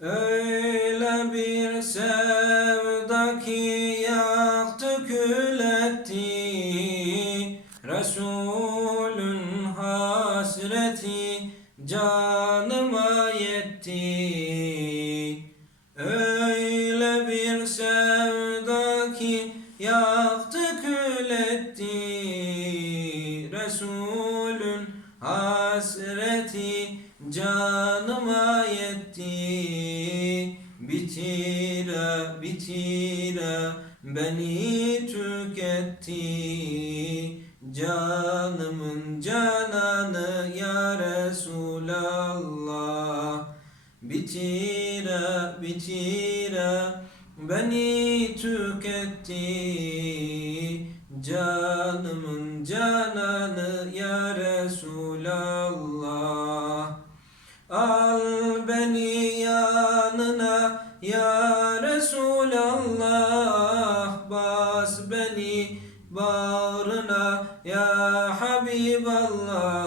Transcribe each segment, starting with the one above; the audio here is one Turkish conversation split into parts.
Öyle bir sevda ki yaktı kül etti, Resulün hasreti canıma yetti. Öyle bir sevda ki yaktı kül etti, Resulün hasreti canıma yetti. Bitire bitire beni tüketti, canımın cananı ya Resulallah. Bitire bitire beni tüketti, canımın cananı ya Resulallah. Al beni yanına ya Resulallah, bas beni bağrına ya Habiballah.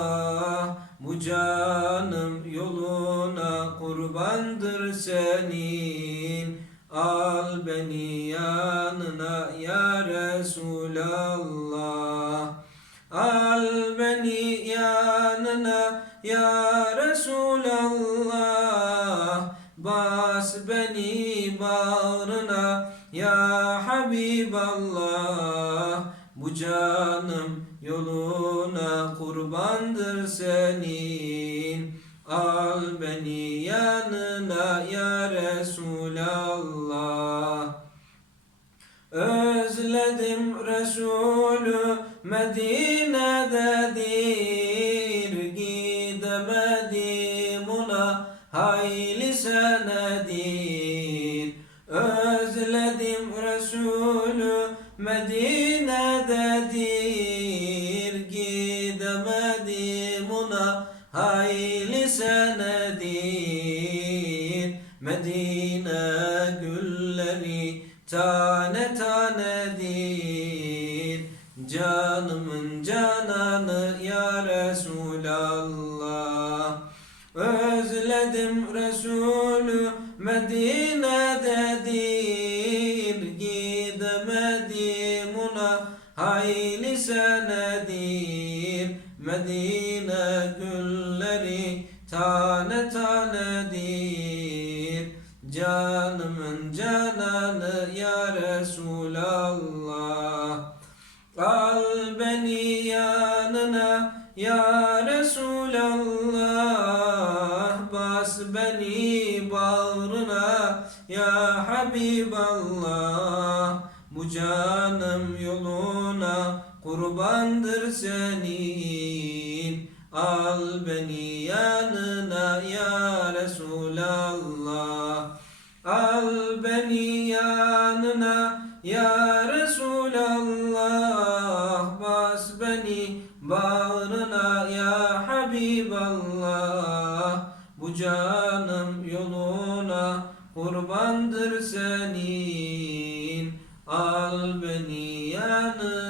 Bu canım yoluna kurbandır senin, al beni yanına ya Resulallah. Al beni yanına ya Resulallah, bas beni bağrına ya Habiballah. Bu canım yoluna kurbandır senin, al beni yanına ya Resulallah. Özledim Resulü Medine'dedir, gidemedim ona hayli senedir. Özledim Resulü Medine'dedir, gidemedim ona hayli senedir. Medine gülleri tane tanedir, canımın cananı ya Resulallah. Özledim Resulü Medine'dedir, gidemedim ona hayli senedir. Medine gülleri tane tanedir, canımın cananı ya Resulallah. Al beni yanına ya Resulallah, bas beni bağrına ya Habiballah. Bu canım yoluna kurbandır senin, al beni yanına ya Resulallah. Al beni yanına ya Resulallah, bas beni bağrına ya Habiballah. Bu canım yoluna kurbandır senin, al beni yanına